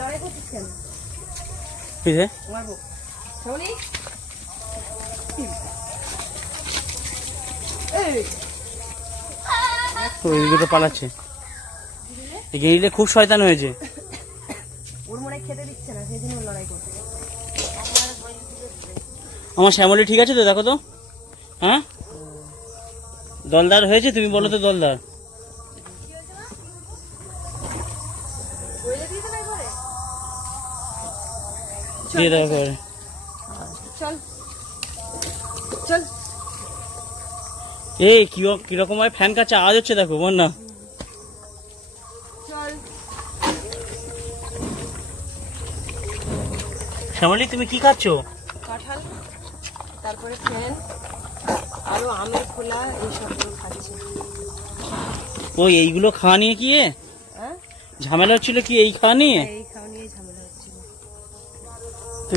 লড়াই করছিস কেন? কি রে মারবো শ্যামলী। ওই দুটো পালাচ্ছে। এই গেঁড়িটা খুব শয়তান হয়েছে। ওর মনে খেতে দিচ্ছে না, সেই জন্য লড়াই করছে। আমার শ্যামলী ঠিক আছে তো? দেখো তো, হ্যাঁ দলদার হয়েছে? তুমি বলো তো দলদার। দিয়ে দেওয়া করে চল চল। এই কিরকম ভাবে ফ্যান কাছে আওয়াজ হচ্ছে দেখো বল না। চল শ্যামলী তুমি কি খাচ্ছ? কাঁঠাল, তারপরে ফ্যান, আরো আমের খোলা, এইসব খাচ্ছি। ওই এইগুলো খাওয়া নিয়ে কি ঝামেলা হচ্ছিল? কি এই খাওয়া নিয়ে? এই খাওয়া নিয়ে ঝামেলা হচ্ছিল। তো